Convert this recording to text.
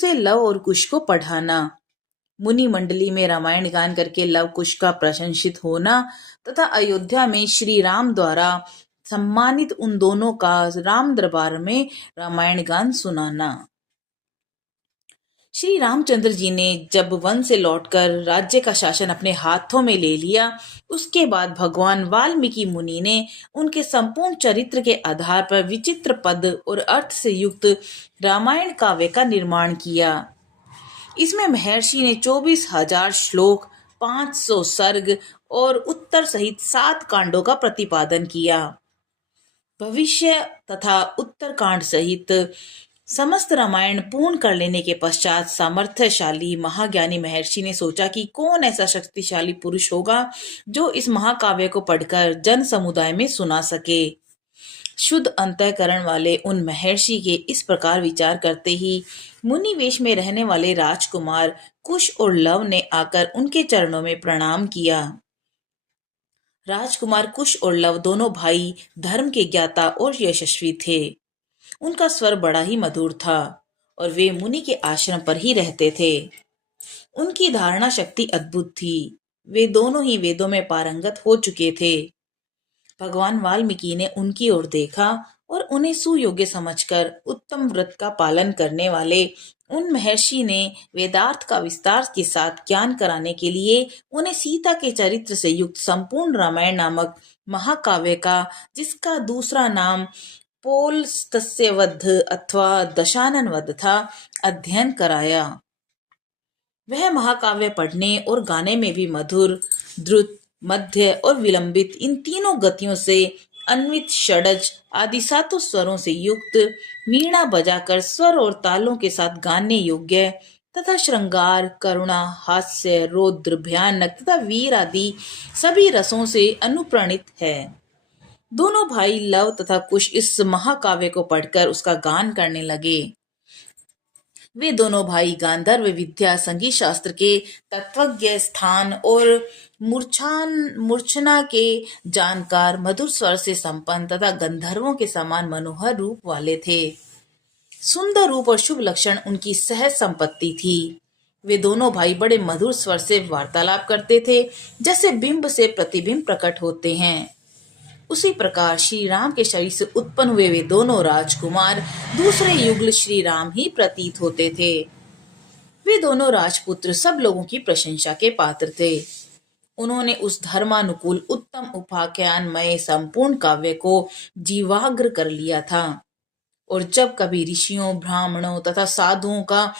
से लव और कुश को पढ़ाना, मुनि मंडली में रामायण गान करके लव कुश का प्रशंसित होना तथा अयोध्या में श्री राम द्वारा सम्मानित उन दोनों का राम दरबार में रामायण गान सुनाना। श्री रामचंद्र जी ने जब वन से लौटकर राज्य का शासन अपने हाथों में ले लिया, उसके बाद भगवान वाल्मीकि मुनि ने उनके संपूर्ण चरित्र के आधार पर विचित्र पद और अर्थ से युक्त रामायण काव्य का निर्माण किया। इसमें महर्षि ने 24,000 श्लोक, 500 सर्ग और उत्तर सहित 7 कांडों का प्रतिपादन किया। भविष्य तथा उत्तरकांड सहित समस्त रामायण पूर्ण कर लेने के पश्चात सामर्थ्यशाली महाज्ञानी महर्षि ने सोचा कि कौन ऐसा शक्तिशाली पुरुष होगा जो इस महाकाव्य को पढ़कर जन समुदाय में सुना सके। शुद्ध अंतःकरण वाले उन महर्षि के इस प्रकार विचार करते ही मुनि वेश में रहने वाले राजकुमार कुश और लव ने आकर उनके चरणों में प्रणाम किया। राजकुमार कुश और लव दोनों भाई धर्म के ज्ञाता और यशस्वी थे। उनका स्वर बड़ा ही मधुर था और वे मुनि के आश्रम पर ही रहते थे। उनकी धारणा शक्ति अद्भुत थी। वे दोनों ही वेदों में पारंगत हो चुके थे। भगवान वाल्मीकि ने उनकी ओर देखा और उन्हें सुयोग्य समझकर उत्तम व्रत का पालन करने वाले उन महर्षि ने वेदार्थ का विस्तार के साथ ज्ञान कराने के लिए उन्हें सीता के चरित्र से युक्त संपूर्ण रामायण नामक महाकाव्य का, जिसका दूसरा नाम पोलस्तस्य वध अथवा दशानन वध था, अध्ययन कराया। वह महाकाव्य पढ़ने और गाने में भी मधुर, द्रुत, मध्य और विलंबित इन तीनों गतियों से अन्वित, षडज आदि 7 स्वरों से युक्त, वीणा बजाकर स्वर और तालों के साथ गाने योग्य तथा श्रृंगार, करुणा, हास्य, रौद्र, भयानक तथा वीर आदि सभी रसों से अनुप्राणित है। दोनों भाई लव तथा कुश इस महाकाव्य को पढ़कर उसका गान करने लगे। वे दोनों भाई गांधर्व विद्या, संगीत शास्त्र के तत्वज्ञ, स्थान और मूर्छना के जानकार, मधुर स्वर से संपन्न तथा गंधर्वों के समान मनोहर रूप वाले थे। सुंदर रूप और शुभ लक्षण उनकी सहज संपत्ति थी। वे दोनों भाई बड़े मधुर स्वर से वार्तालाप करते थे, जैसे बिंब से प्रतिबिंब प्रकट होते हैं। उसी प्रकार श्री राम के शरीर से उत्पन्न हुए वे दोनों राजकुमार दूसरे युगल श्री राम ही प्रतीत होते थे। वे दोनों राजपुत्र सब लोगों की प्रशंसा के पात्र थे। उन्होंने उस धर्मानुकूल उत्तम उपाख्यानमय संपूर्ण काव्य को जीवाग्र कर लिया था और जब कभी ऋषियों, ब्राह्मणों तथा साधुओं का